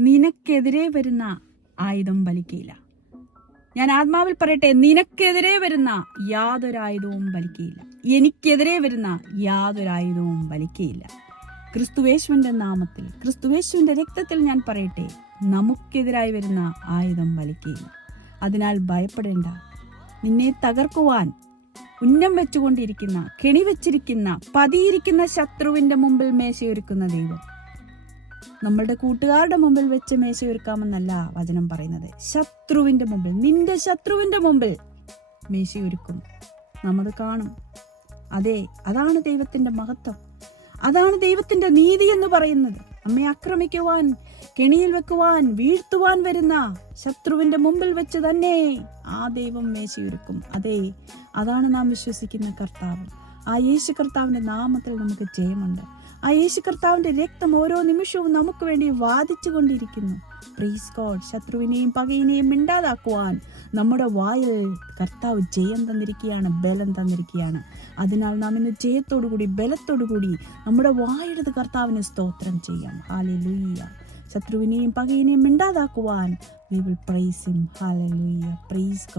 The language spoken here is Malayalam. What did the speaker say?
നിനക്കെതിരെ വരുന്ന ആയുധം ഫലിക്കയില്ല. ഞാൻ ആത്മാവിൽ പറയട്ടെ, നിനക്കെതിരെ വരുന്ന യാതൊരായുധവും ഫലിക്കയില്ല. എനിക്കെതിരെ വരുന്ന യാതൊരായുധവും ഫലിക്കയില്ല. ക്രിസ്തുയേശുവിന്റെ നാമത്തിൽ, ക്രിസ്തുയേശുവിന്റെ രക്തത്തിൽ ഞാൻ പറയട്ടെ, നമുക്കെതിരായി വരുന്ന ആയുധം ഫലിക്കയില്ല. അതിനാൽ ഭയപ്പെടേണ്ട. നിന്നെ തകർക്കുവാൻ ഉന്നം വെച്ചുകൊണ്ടിരിക്കുന്ന, കെണിവെച്ചിരിക്കുന്ന, പതിയിരിക്കുന്ന ശത്രുവിന്റെ മുമ്പിൽ മേശയൊരുക്കുന്ന ദൈവം. നമ്മളുടെ കൂട്ടുകാരുടെ മുമ്പിൽ വെച്ച് മേശയൊരുക്കാമെന്നല്ല വചനം പറയുന്നത്. ശത്രുവിന്റെ മുമ്പിൽ, നിന്റെ ശത്രുവിന്റെ മുമ്പിൽ മേശയൊരുക്കും. നമ്മത് കാണും. അതെ, അതാണ് ദൈവത്തിന്റെ മഹത്വം. അതാണ് ദൈവത്തിന്റെ നീതി എന്ന് പറയുന്നത്. നമ്മെ ആക്രമിക്കുവാൻ, കെണിയിൽ വെക്കുവാൻ, വീഴ്ത്തുവാൻ വരുന്ന ശത്രുവിന്റെ മുമ്പിൽ വെച്ച് തന്നെ ആ ദൈവം മേശയൊരുക്കും. അതെ, അതാണ് നാം വിശ്വസിക്കുന്ന കർത്താവ്. ആ യേശു കർത്താവിന്റെ നാമത്തിൽ നമുക്ക് ജയമുണ്ട്. ആ യേശു കർത്താവിന്റെ രക്തം ഓരോ നിമിഷവും നമുക്ക് വേണ്ടി വാദിച്ചു കൊണ്ടിരിക്കുന്നു. Praise God. ശത്രുവിനെയും പകയിനെയും മിണ്ടാതാക്കുവാൻ നമ്മുടെ വായിൽ കർത്താവ് ജയം തന്നിരിക്കുകയാണ്, ബലം തന്നിരിക്കുകയാണ്. അതിനാൽ നാം ഇന്ന് ജയത്തോടുകൂടി, ബലത്തോടുകൂടി നമ്മുടെ വായെടുത്ത് കർത്താവിന് സ്തോത്രം ചെയ്യാം. Hallelujah. ശത്രുവിനെയും പകയിനെയും മിണ്ടാതാക്കുവാൻ we will praise him. Hallelujah. Praise God.